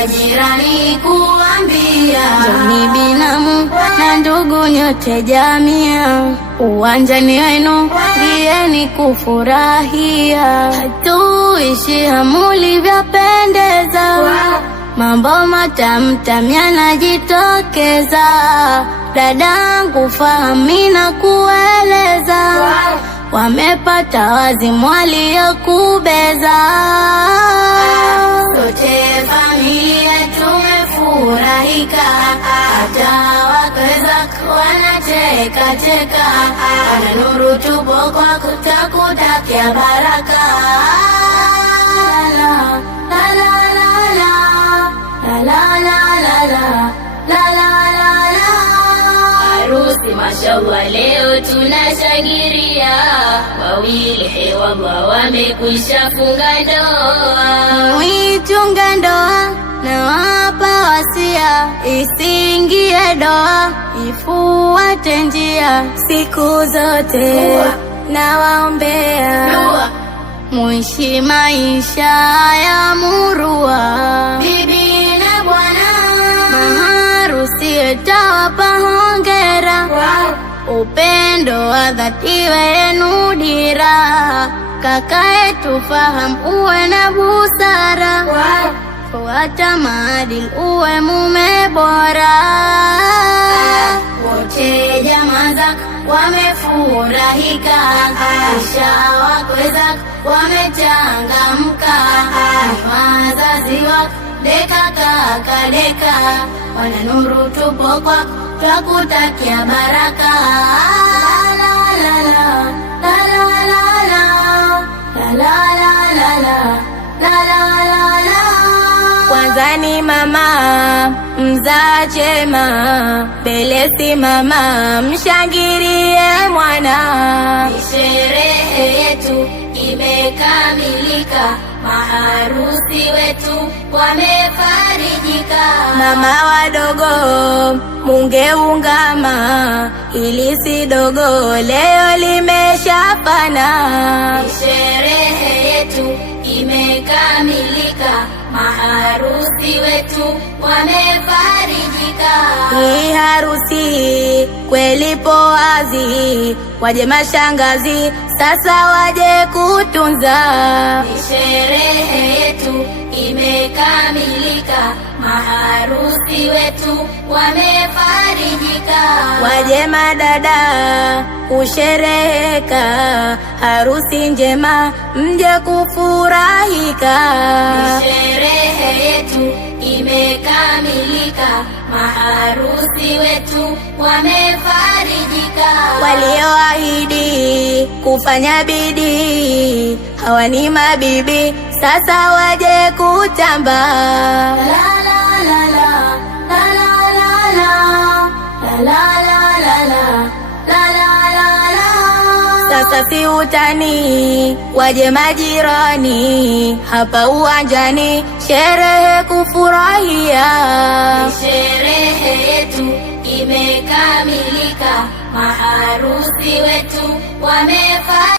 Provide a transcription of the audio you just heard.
majirani kuambia, njoni binamu na ndugu nyote jamia, uwanjani wenu gieni kufurahia. Hatuishi mulivyopendeza, mambo matamu yanajitokeza. Dadangu fahamu na kueleza, wamepata wazimu waliokubeza. Sote familia tumefurahika, hata wakeza wanacheka cheka. Wana Nuru tupo kwa kutakutakia baraka. La la la la la la la la la la la. Harusi mashallah leo tunashangilia, wawili hewallah wamekwisha funga ndoa. Mwitunga ndoa na wapa wasia, isiingie doa ifuate njia. Siku zote na waombea muishi maisha ya murua. Bibi na bwana maharusi tawapa hongera, upendo wa dhati wenu dira. Kakaetu fahamu uwe na busara, fuata maadili uwe mume bora. Wote jamaa zako wamefurahika, kisha wakweza wamechangamka. Wazazi wako deka kaka deka, Wana Nuru tupo kwako twakutakia baraka. La la la la la la la la la la la la la. Kwanza ni mama mzaa chema, mbele simama mshangilie mwana. Sherehe yetu imekamilika, maharusi wetu wamefarijika. Mama wadogo mungeungama, ili si dogo leo limeshapana. Sherehe yetu imekamilika, maharusi wetu wamefarijika. Hii harusi kweli poazi, waje mashangazi sasa waje kutunza. Sherehe yetu imekamilika, maharusi wetu wamefarijika. Waje madada kushereheka, harusi njema mje kufurahika. Sherehe yetu imekamilika, maharusi wetu wamefarijika. Walioahidi kufanya bidii hawa ni mabibi, sasa waje kutamba. La la la la la la la la la la la la. Sasa si utani, waje majirani hapa uwanjani, sherehe kufurahia. Sherehe yetu imekamilika, maharusi wetu wamefarijika.